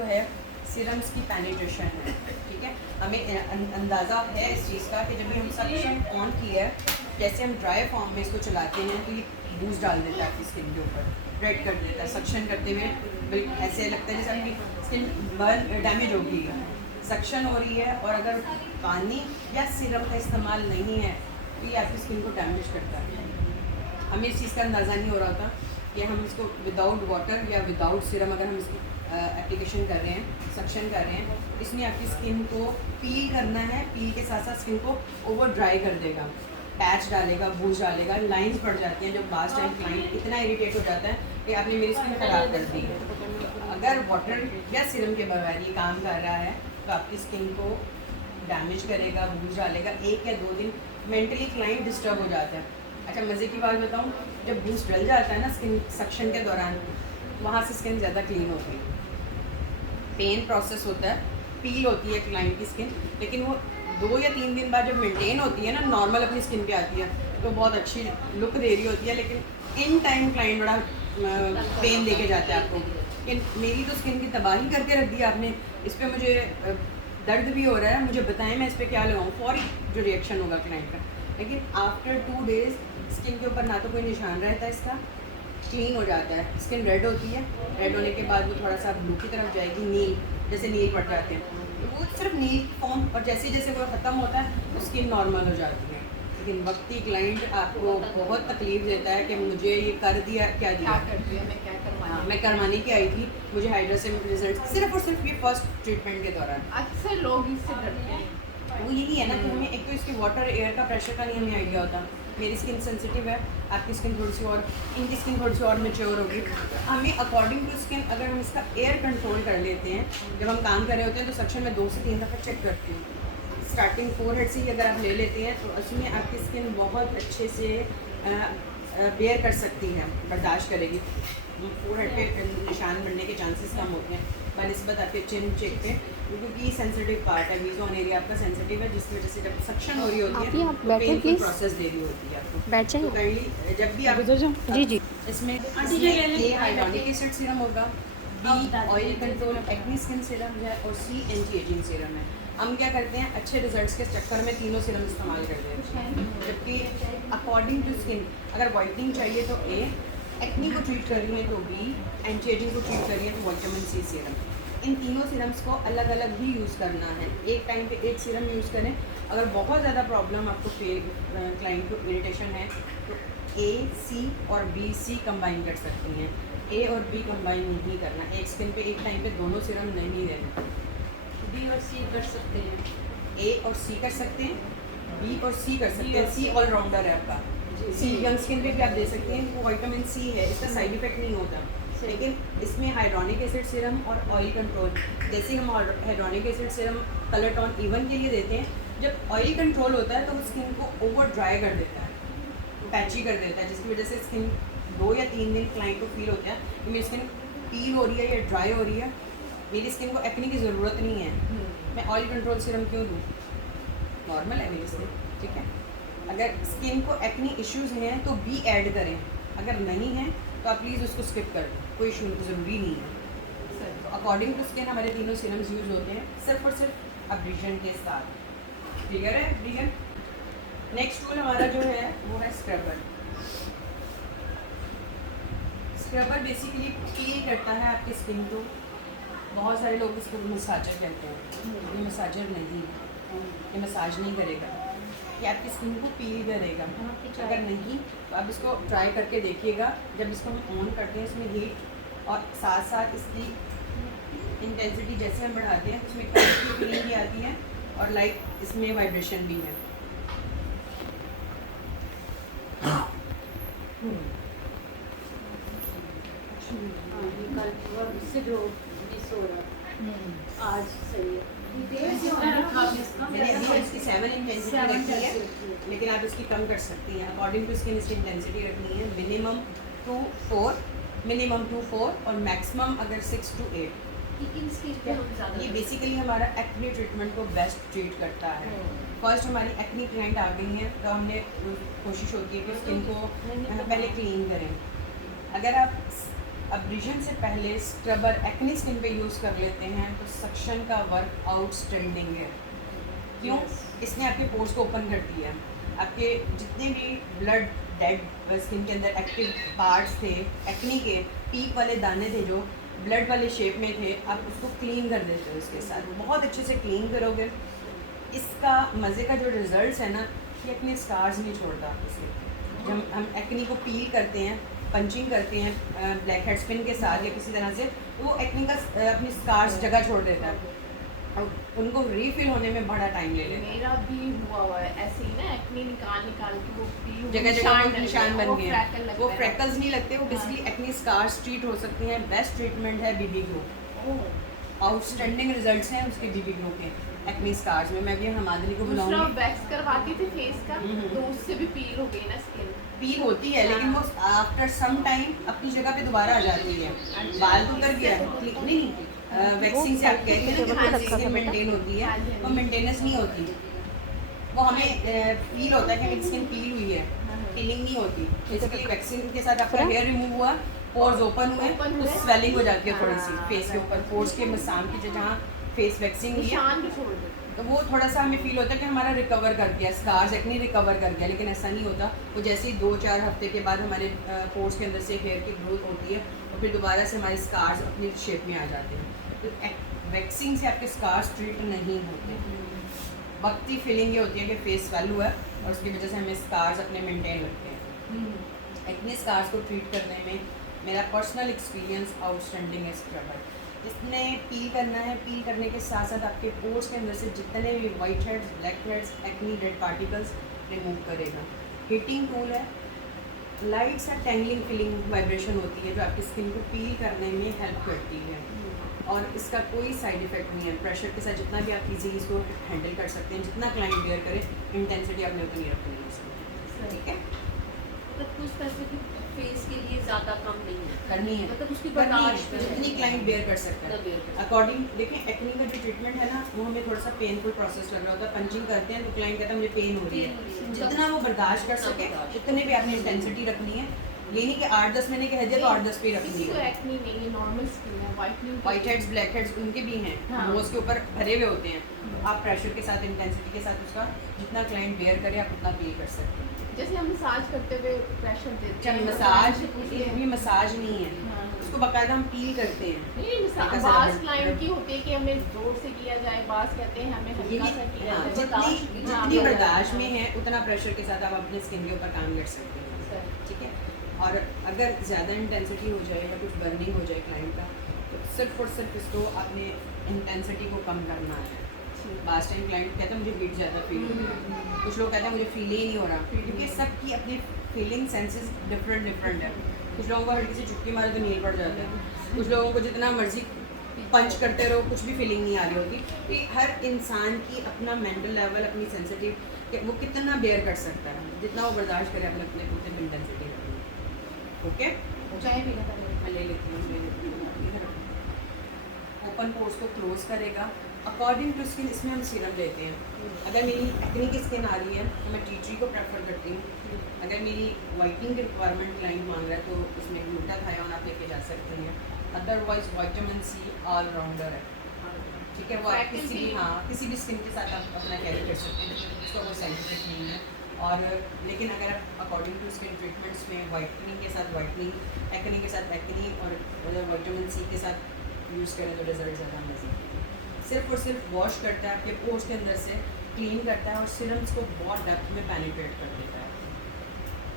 जो है सीरम्स की पेनिट्रेशन है, ठीक है। हमें अंदाज़ा है इस चीज़ का कि जब भी हम सक्शन ऑन किया है, जैसे हम ड्राई फॉर्म में इसको चलाते हैं तो ये बूस्ट डाल देता है आपकी स्किन के ऊपर, रेड कर देता है। सक्शन करते हुए बिल्कुल ऐसे लगता है जैसे आपकी स्किन बर्न डैमेज होगी, सक्शन हो रही है। और अगर पानी या सिरम का इस्तेमाल नहीं है तो ये आपकी स्किन को डैमेज करता है। हमें इस चीज़ का अंदाज़ा नहीं हो रहा था कि हम इसको विदाउट वाटर या विदाउट सिरम अगर हम इसकी एप्लीकेशन कर रहे हैं, सक्शन कर रहे हैं, इसमें आपकी स्किन को पील करना है, पील के साथ साथ स्किन को ओवर ड्राई कर देगा, पैच डालेगा, बूस्ट डालेगा, लाइंस पड़ जाती हैं। जब लास्ट टाइम क्लाइंट इतना इरिटेट हो जाता है कि आपने मेरी स्किन ख़राब कर दी है। अगर वाटर या सिरम के बगैर ये काम कर रहा है तो आपकी स्किन को डैमेज करेगा, बूस्ट डालेगा। 1 या 2 दिन मेंटली क्लाइंट डिस्टर्ब हो जाता है। अच्छा, मज़े की बात बताऊँ, जब बूस्ट डल जाता है ना स्किन सक्शन के दौरान, वहाँ से स्किन ज़्यादा क्लीन होती है। पेन प्रोसेस होता है, पील होती है क्लाइंट की स्किन, लेकिन वो 2 या 3 दिन बाद जब मेंटेन होती है ना, नॉर्मल अपनी स्किन पे आती है तो बहुत अच्छी लुक दे रही होती है। लेकिन इन टाइम क्लाइंट बड़ा पेन लेके जाता है आपको कि मेरी तो स्किन की तबाही करके रख दी आपने, इस पर मुझे दर्द भी हो रहा है, मुझे बताएं मैं इस पर क्या लगाऊँ। फौरी जो रिएक्शन होगा क्लाइंट का। लेकिन आफ्टर 2 डेज़ स्किन के ऊपर ना तो कोई निशान रहता है इसका, क्लीन हो जाता है, स्किन रेड होती है, रेड होने के बाद वो थोड़ा सा ब्लू की तरफ जाएगी, नील, जैसे नील पड़ जाते हैं, तो वो सिर्फ नील फॉर्म, और जैसे जैसे वो ख़त्म होता है तो स्किन नॉर्मल हो जाती है। लेकिन वक्ती क्लाइंट आपको बहुत तकलीफ देता है कि मुझे ये कर दिया, क्या दिया, क्या कर दिया, मैं क्या करवाना। हाँ, मैं करवाने की आई थी, मुझे हाइड्रा से रिजल्ट सिर्फ और सिर्फ ये फर्स्ट ट्रीटमेंट के दौरान। अक्सर लोग इससे डरते हैं। वो यही है ना कि हमें एक तो इसके वाटर एयर का प्रेशर का नहीं हमें आइडिया होता। मेरी स्किन सेंसिटिव है, आपकी स्किन थोड़ी सी और, इनकी स्किन थोड़ी सी और मैच्योर होगी। हमें अकॉर्डिंग टू स्किन अगर हम इसका एयर कंट्रोल कर लेते हैं, जब हम काम कर रहे होते हैं तो सक्शन में 2 से 3 दफ़ा चेक करती हूँ। स्टार्टिंग फोरहेड से ही अगर आप ले लेते हैं तो उसमें आपकी स्किन बहुत अच्छे से बेयर कर सकती है, बर्दाश्त करेगी। फोरहेड पे निशान बनने के चांसेस कम होते हैं बनिस्बत आपके चिन चेक पे, क्योंकि सेंसिटिव पार्ट है, वीजोन एरिया आपका सेंसिटिव है, जिसकी वजह से जब सक्शन हो रही होती है तो पेनफुल प्रोसेस दे रही होती है आपको। बैठ तो काइंडली जब भी आप जी जी इसमें ए हाइड्रोनिक एसिड सीरम होगा, B oil control acne skin serum है, और सी एंटी एजिंग सीरम है। हम क्या करते हैं, अच्छे रिजल्ट्स के चक्कर में तीनों सीरम इस्तेमाल करते हैं, जबकि अकॉर्डिंग टू स्किन अगर वाइटनिंग चाहिए तो ए, एक्नी को ट्रीट कर रही है तो बी, एंटी एजिंग को ट्रीट कर रही है तो विटामिन सी सीरम। इन तीनों सीरम्स को अलग अलग ही यूज़ करना है, एक टाइम पे एक सीरम यूज़ करें। अगर बहुत ज़्यादा प्रॉब्लम आपको क्लाइंट को इरिटेशन है तो ए, सी और बी, सी कंबाइन कर सकती हैं। ए और बी कंबाइन नहीं करना, एक स्किन पे एक टाइम पे दोनों सीरम नहीं देना। बी और सी कर सकते हैं, ए और सी कर सकते हैं, बी और सी कर सकते हैं। सी ऑलराउंडर है आपका, सी यंग स्किन पे भी आप दे सकते हैं, वो विटामिन सी है, इसका साइड इफेक्ट नहीं होता। लेकिन इसमें हाइड्रोनिक एसिड सीरम और ऑयल कंट्रोल, जैसे हम hydronic acid serum colour tone even के लिए देते हैं, जब ऑयल कंट्रोल होता है तो वो स्किन को ओवर ड्राई कर देता है, पैची कर देता है, जिसकी वजह से स्किन 2 या 3 दिन क्लाइंट को फील होता है कि मेरी स्किन पील हो रही है या ड्राई हो रही है, मेरी स्किन को एक्ने की ज़रूरत नहीं है, मैं ऑयल कंट्रोल सीरम क्यों दूँ, नॉर्मल है मेरी स्किन, ठीक है। अगर स्किन को एक्ने इश्यूज़ हैं तो बी ऐड करें, अगर नहीं है तो आप प्लीज़ उसको स्किप कर दो, कोई इशू ज़रूरी नहीं है। तो अकॉर्डिंग टू स्किन हमारे तीनों सीरम्स यूज़ होते हैं, सिर्फ और सिर्फ अब्रीजन के साथ। क्लियर है अब्रीजन। नेक्स्ट टूल हमारा जो है वो है स्क्रबर। स्क्रबर बेसिकली पील करता है आपकी स्किन को। बहुत सारे लोग इसको मसाजर कहते हैं, ये मसाजर नहीं है, ये मसाज नहीं करेगा, ये आपकी स्किन को पील करेगा। अगर नहीं तो आप इसको ट्राई करके देखिएगा। जब इसको हम ऑन करते हैं इसमें हीट और साथ साथ इसकी इंटेंसिटी जैसे हम बढ़ाते हैं उसमें कलर की फीलिंग भी आती है और लाइक इसमें वाइब्रेशन भी है। से जो मिस हो रहा आज सही है। मैंने अभी इसकी 7 इंटेंसिटी रखी है, लेकिन आप इसकी कम कर सकती हैं अकॉर्डिंग टू स्किन। इसकी इंटेंसिटी रखनी है मिनिमम 2 4 और मैक्सिमम अगर 6 to 8। ये बेसिकली हमारा एक्ने ट्रीटमेंट को बेस्ट ट्रीट करता है। फर्स्ट हमारी एक्ने क्लाइंट आ गई हैं तो हमने कोशिश होती है कि स्किन को पहले क्लीन करें। अगर आप अब्रीजन से पहले स्क्रबर एक्नी स्किन पे यूज़ कर लेते हैं तो सक्शन का वर्क आउटस्टैंडिंग है। क्यों? इसने आपके पोर्स को ओपन कर दिया। आपके जितने भी ब्लड डेड स्किन के अंदर एक्टिव पार्ट्स थे, एक्नी के पीक वाले दाने थे जो ब्लड वाले शेप में थे, आप उसको क्लीन कर देते हो इसके साथ। बहुत अच्छे से क्लीन करोगे। इसका मज़े का जो रिजल्ट्स है ना, ये अपने स्कार्स नहीं छोड़ता। इसलिए जब हम एक्नी को पील करते हैं, पंचिंग करते हैं ब्लैक हेड स्पिन के साथ या किसी तरह से, तो वो एक्नी का अपनी स्कार्स जगह छोड़ देता है और उनको रीफिल होने में बड़ा टाइम ले लेता है। मेरा भी हुआ है ऐसे ही ना, एक्ने निकाल के वो जगह जगह पर निशान बन गए हैं। freckle वो लगता है। फ्रैकल्स नहीं लगते, वो बेसिकली एक्नी स्कार्स ट्रीट हो सकती हैं। बेस्ट ट्रीटमेंट है बीबी ग्लो। आउटस्टैंडिंग रिजल्ट्स हैं उसके बीबी ग्लो के एक्नी स्कार्स में। मैं भी हमादनी को दूसरा बुलाऊंगी। वैक्स करवाती थी फेस का, तो उससे भी पील हो गई ना स्किन। पील होती है लेकिन वो आफ्टर सम टाइम अपनी जगह पे दोबारा आ जाती है। बाल तो उतर गया नहीं, वैक्सीन से आप कहते हैं ना कि स्किन मेंटेन होती है, वो मेंटेनेंस नहीं होती। वो हमें फील होता है कि मेरी स्किन पील हुई है, पीलिंग नहीं होती। बेसिकली वैक्सीन के साथ आपका हेयर रिमूव हुआ, पोर्स ओपन हुए, तो स्वेलिंग हो जाती है थोड़ी सी फेस के ऊपर। पोर्स के मसाम की जहाँ फेस वैक्सिंग हुई है, निशान भी छोड़ देते तो वो थोड़ा सा हमें फील होता है कि हमारा रिकवर कर गया, स्कार्स एक्नी रिकवर कर गया। लेकिन ऐसा नहीं होता। वो जैसे ही 2-4 हफ्ते के बाद हमारे पोर्स के अंदर से हेयर की ग्रोथ होती है और फिर दोबारा से हमारे स्कार्स अपनी शेप में आ जाते हैं। तो वैक्सिंग से आपके स्कार्स ट्रीट नहीं होते। वक्ती फीलिंग ये होती है कि फेस स्वेल हुआ है और उसकी वजह से हमें स्कार्स अपने मेंटेन लगते हैं। एक्ने स्कार्स को ट्रीट करने में मेरा पर्सनल एक्सपीरियंस आउटस्टैंडिंग है। स्क्रबर इसने पील करना है, पील करने के साथ साथ आपके पोर्स के अंदर से जितने भी white heads, black heads, acne dead particles remove करेगा। हीटिंग टूल है, लाइट सा टेंगलिंग फीलिंग वाइब्रेशन होती है जो आपकी स्किन को पील करने में हेल्प करती है और इसका कोई साइड इफेक्ट नहीं है। प्रेशर के साथ जितना भी आप इजीली इसको हैंडल कर सकते हैं, जितना क्लाइंट वेयर करे, इंटेंसिटी आपने उतनी रखनी है इसमें। ठीक है, मतलब कुछ पैसे फेस के लिए ज़्यादा कम नहीं है, करनी है, मतलब उसकी करनी है, बर्दाश्त जितनी क्लाइंट बेयर कर सकता मतलब bear है कर अकॉर्डिंग। देखें एक्नी का जो ट्रीटमेंट है ना, वो हमें थोड़ा सा पेनफुल प्रोसेस लग रहा होता है। पंचिंग करते हैं तो क्लाइंट कहता है मुझे पेन हो रही है, जितना वो बर्दाश्त कर सके उतने भी आपने इंटेंसिटी रखनी है। ये नहीं कि 8-10 महीने कह दिया तो 8-10 पे रखनी किसी को है। एक्ने नहीं है, नॉर्मल स्किन है, whitening white heads, black heads उनके भी हैं, हाँ। नोज के ऊपर भरे हुए होते हैं। तो आप प्रेशर के साथ, इंटेंसिटी के साथ उसका जितना क्लाइंट बेयर करे आप उतना पे कर सकते हैं। जैसे हम मसाज करते हुए प्रेशर देते जब हैं, मसाज, से पूछते ये हैं। भी मसाज नहीं है, हाँ। उसको बाकायदा हम पील करते हैं। नहीं, हल्का सा बास रबड़- क्लाइंट की होती है कि हमें जोर से किया जाए, बास कहते हैं हमें ये हल्का सा भी किया हाँ, जाए। जितनी बर्दाश्त में है उतना प्रेशर के साथ आप अपने स्किन के ऊपर काम कर सकते हैं। सर, ठीक है, और अगर ज़्यादा इंटेंसिटी हो जाए या कुछ बर्निंग हो जाए क्लाइंट का, तो सिर्फ और सिर्फ इसको अपने इंटेंसिटी को कम करना है। लास्ट टाइम क्लाइंट कहता है मुझे हीट ज़्यादा फील हो रहा है, कुछ लोग कहते हैं मुझे फील ही नहीं हो रहा, क्योंकि सबकी अपनी फीलिंग सेंसेस डिफरेंट है। कुछ लोगों को हल्की सी चुटकी मारे तो नील पड़ जाता है, कुछ लोगों को जितना मर्जी पंच करते रहो कुछ भी फीलिंग नहीं आ रही होती। तो ये हर इंसान की अपना मेंटल लेवल, अपनी सेंसिटिव वो कितना बेयर कर सकता है, जितना वो बर्दाश्त करे अपने अपने खुद इंटेंसिटी। ओके, चाय पीना पड़ेगा। मैं ले लेती हूँ, ओपन पोर्स को क्लोज करेगा अकॉर्डिंग टू स्किन। इसमें हम सीरम लेते हैं। अगर मेरी एक्नी की स्किन आ रही है तो मैं टी ट्री को प्रेफर करती हूँ। अगर मेरी वाइटनिंग की रिक्वायरमेंट क्लाइंट मांग रहा है तो इसमें ग्लूटाथायोन आप लेके जा सकते हैं। Otherwise vitamin C all rounder है, ठीक है, वो आप किसी भी किसी भी स्किन के साथ आप अपना कैरी कर सकते हैं, उसका कोई साइड इफेक्ट नहीं है। और लेकिन अगर आप अकॉर्डिंग टू स्किन ट्रीटमेंट्स में वाइटनिंग के साथ वाइटनिंग, एक्नी के साथ एक्नी और अगर विटामिन सी के साथ यूज़ करें तो रिजल्ट ज़्यादा मज़े। सिर्फ और सिर्फ वॉश करता है, आपके पोर्स के अंदर से क्लीन करता है और सिरम्स को बहुत डेप्थ में पेनिट्रेट कर देता है।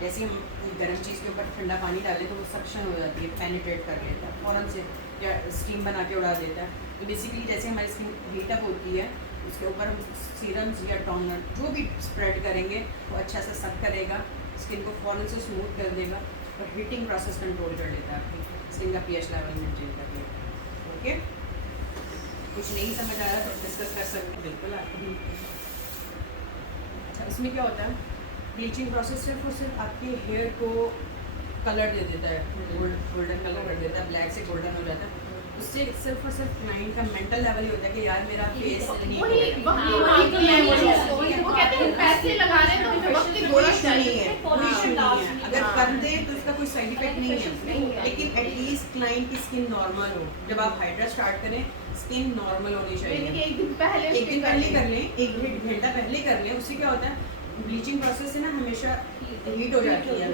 जैसे हम गर्म चीज़ के ऊपर ठंडा पानी डालें तो वो सक्शन हो जाती है, पेनिट्रेट कर लेता है फ़ौरन से, या स्टीम बना के उड़ा देता है। तो बेसिकली जैसे हमारी स्किन हीटअप होती है, उसके ऊपर हम सीरम्स या टोनर जो भी स्प्रेड करेंगे वो अच्छा सा सक करेगा, स्किन को फ़ौरन से स्मूथ कर देगा और हीटिंग प्रोसेस कंट्रोल कर लेता है, आपकी स्किन का pH लेवल मेंटेन कर लेता है। ओके, कुछ नहीं समझ आ रहा तो डिस्कस कर सकते हैं, बिल्कुल आपको भी। अच्छा, इसमें क्या होता है, ब्लीचिंग प्रोसेस सिर्फ और सिर्फ आपके हेयर को कलर दे देता है, गोल्डन कलर कर देता है, ब्लैक से गोल्डन हो जाता है। उससे सिर्फ और सिर्फ क्लाइंट का मेंटल लेवल ही होता है कि यार मेरा फेस नहीं वही है। वही तो मैं बोल रही हूँ। वो कहते हैं पैसे लगा रहे हैं तो हमें वक्त की कोई जरूरत इशू नहीं चाहिए। है, कोई इशू नहीं है। अगर हाँ। कर दे तो इसका कोई साइड इफेक्ट नहीं है, लेकिन एटलीस्ट क्लाइंट की स्किन नॉर्मल हो। जब आप हाइड्रा स्टार्ट करें, स्किन नॉर्मल होनी यानी कि चाहिए। एक दिन पहले एक दिन पहले कर लें, एक घंटा पहले कर लें। उससे क्या होता है, ब्लीचिंग प्रोसेस से ना हमेशा हीट हो जाती है,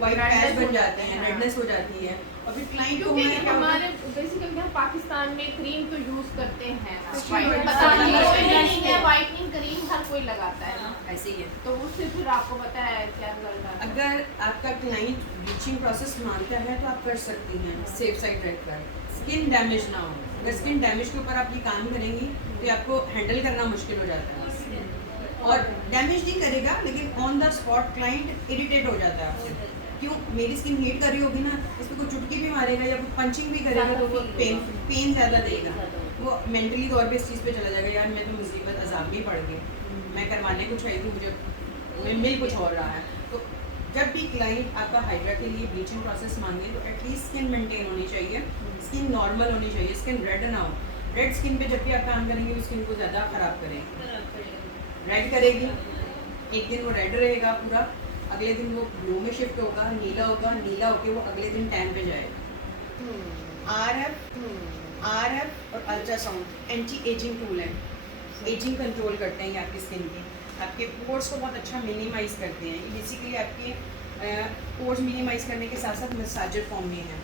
वाइट पैच बन जाते हैं, रेडनेस हो जाती है, और फिर क्लाइंट को क्योंकि हमें क्या होता है, हमारे बेसिकली हम पाकिस्तान में क्रीम तो यूज करते हैं White पता नहीं लगाते कोई हैं। नहीं है व्हाइटनिंग क्रीम हर कोई लगाता है ना ऐसे ही है। तो उससे फिर आपको पता है क्या करना है। अगर आपका क्लाइंट ब्लीचिंग प्रोसेस मानता है तो आप कर सकती हैं, सेफ साइड रहकर, स्किन डैमेज ना हो। अगर स्किन डैमेज के ऊपर आप ये काम करेंगी तो ये आपको हैंडल करना मुश्किल हो जाता है, और डैमेज नहीं करेगा लेकिन on the spot client irritate हो जाता है आपसे। क्यों, मेरी स्किन हीट कर रही होगी ना, इस पर कोई चुटकी भी मारेगा या कोई पंचिंग भी करेगा तो वो पेन ज़्यादा देगा, वो मेंटली तौर पे इस चीज़ पे चला जाएगा, यार मैं तो मुसीबत अजाब में पड़ गई, मैं करवाने कुछ आई थी, मुझे मिल कुछ और रहा है। तो जब भी क्लाइंट आपका हाइड्रा के लिए ब्लीचिंग प्रोसेस मांगे तो एटलीस्ट स्किन मेंटेन होनी चाहिए, स्किन नॉर्मल होनी चाहिए, स्किन रेड ना हो। रेड स्किन पे जब भी आप काम करेंगे वो स्किन को ज़्यादा ख़राब करेंगे, रेड करेगी। एक दिन वो रेड रहेगा पूरा, अगले दिन वो ब्लू में शिफ्ट होगा, नीला होगा, नीला होके वो अगले दिन टैन पे जाएगा। आरएफ और अल्ट्रासाउंड एंटी एजिंग टूल है, एजिंग कंट्रोल करते हैं ये आपकी स्किन की, आपके पोर्स को बहुत अच्छा मिनिमाइज करते हैं। ये बेसिकली आपके पोर्स मिनिमाइज करने के साथ साथ मसाजर फॉर्म में है।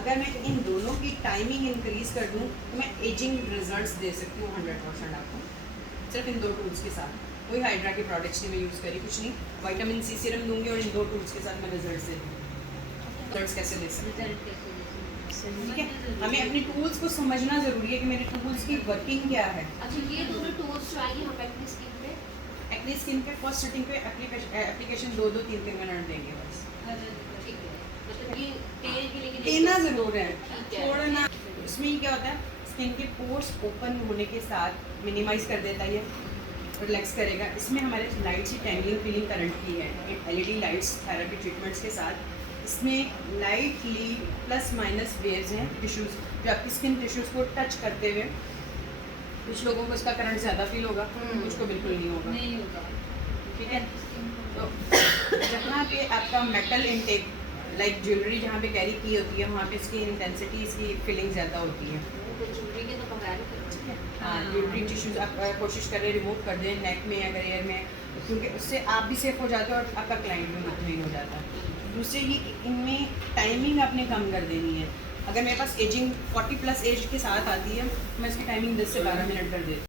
अगर मैं इन दोनों की टाइमिंग इंक्रीज कर दूँ तो मैं एजिंग रिजल्ट्स दे सकती हूँ 100% आपको, सिर्फ इन दो टूल्स के साथ। कोई हाइड्रा के प्रोडक्ट्स नहीं मैं यूज़ करी, कुछ नहीं, विटामिन सी सीरम दूंगी और इन दो टूल्स के साथ मैं रिजल्ट्स दे दूँगी। रिजल्ट्स कैसे दे सकते हैं, ठीक है। हमें अपने टूल्स को समझना ज़रूरी है कि मेरे टूल्स की वर्किंग क्या है। अच्छा ये दोनों टूल्स जो आएंगे हम एक्ने स्किन पे एक्ने स्किन पे फर्स्ट सेटिंग पे एप्लीकेशन 2-2 3-3 मिनट देंगे बस, ठीक है, मतलब ये तेल के लिए देना ज़रूर है, ठीक है। थोड़ा ना। इसमें क्या होता है, स्किन के पोर्स ओपन होने के साथ मिनिमाइज कर देता है, रिलैक्स करेगा। इसमें हमारे लाइट सी टैंगलिंग फीलिंग करंट की है, एलईडी लाइट्स थेरेपी ट्रीटमेंट्स के साथ। इसमें लाइटली प्लस माइनस वेव्स हैं टिश्यूज़, जो आपकी स्किन टिश्यूज़ को टच करते हुए, कुछ लोगों को इसका करंट ज़्यादा फील होगा, कुछ को बिल्कुल नहीं होगा, नहीं होगा, ठीक है। तो जहाँ पे आपका मेटल इनटेक लाइक ज्वेलरी जहाँ पे कैरी की होती है, वहाँ पे इसकी इंटेंसिटी, इसकी फीलिंग ज़्यादा होती है। तो ज्वेलरी के तो बगैर ही कर सकते हैं। हाँ, ज्वेलरी टिश्यूज आप कोशिश करें रिमूव कर दें नेक में या करियर में, क्योंकि उससे आप भी सेफ हो जाते हो और आपका क्लाइंट भी मुतमईन हो जाता है। दूसरे ये कि इनमें टाइमिंग आपने कम कर देनी है। अगर मेरे पास एजिंग 40+ एज के साथ आती है, मैं इसकी टाइमिंग 10 से 12 मिनट कर देती हूँ।